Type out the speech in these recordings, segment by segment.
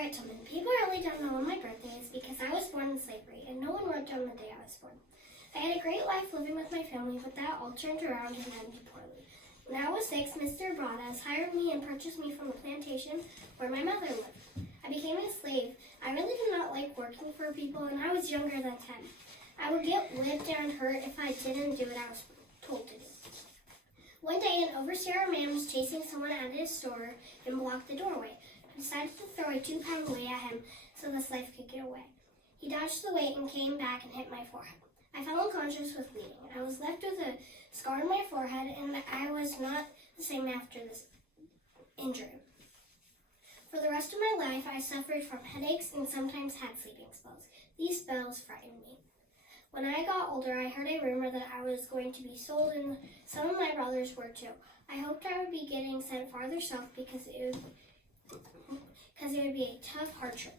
Harriet Tubman. People really don't know when my birthday is because I was born in slavery and no one wrote down the day I was born. I had a great life living with my family, but that all turned around and ended poorly. When I was 6, Mr. Broaddus hired me and purchased me from the plantation where my mother lived. I became a slave. I really did not like working for people, and I was younger than 10. I would get whipped and hurt if I didn't do what I was told to do. One day, an overseer man was chasing someone out of his store and blocked the doorway. I decided to throw a 2-pound weight at him so the slave could get away. He dodged the weight and came back and hit my forehead. I fell unconscious with bleeding. I was left with a scar on my forehead, and I was not the same after this injury. For the rest of my life, I suffered from headaches and sometimes had sleeping spells. These spells frightened me. When I got older, I heard a rumor that I was going to be sold, and some of my brothers were too. I hoped I would be getting sent farther south because it would be a tough, hard trip.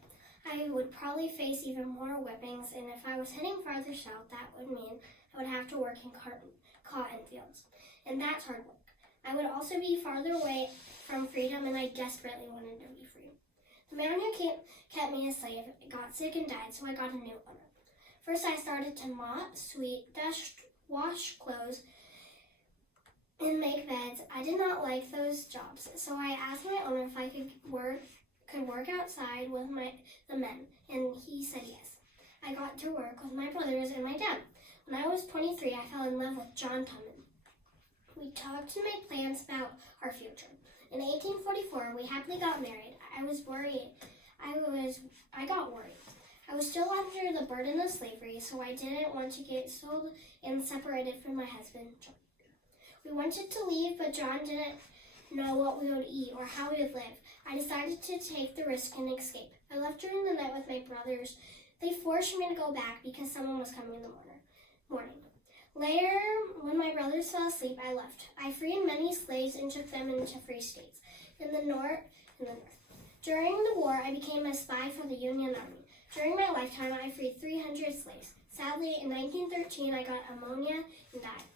I would probably face even more whippings, and if I was heading farther south, that would mean I would have to work in cotton fields, and that's hard work. I would also be farther away from freedom, and I desperately wanted to be free. The man who kept me a slave got sick and died, so I got a new owner. First, I started to mop, sweep, dust, wash clothes, and make beds. I did not like those jobs, so I asked my owner if I could work outside with the men, and he said yes. I got to work with my brothers and my dad. When I was 23, I fell in love with John Tubman. We talked and made plans about our future. In 1844, we happily got married. I got worried. I was still under the burden of slavery, so I didn't want to get sold and separated from my husband, John. We wanted to leave, but John didn't know what we would eat or how we would live. I decided to take the risk and escape. I left during the night with my brothers. They forced me to go back because someone was coming in the morning. Later, when my brothers fell asleep, I left. I freed many slaves and took them into free states in the north. During the war, I became a spy for the Union Army. During my lifetime, I freed 300 slaves. Sadly, in 1913, I got pneumonia and died.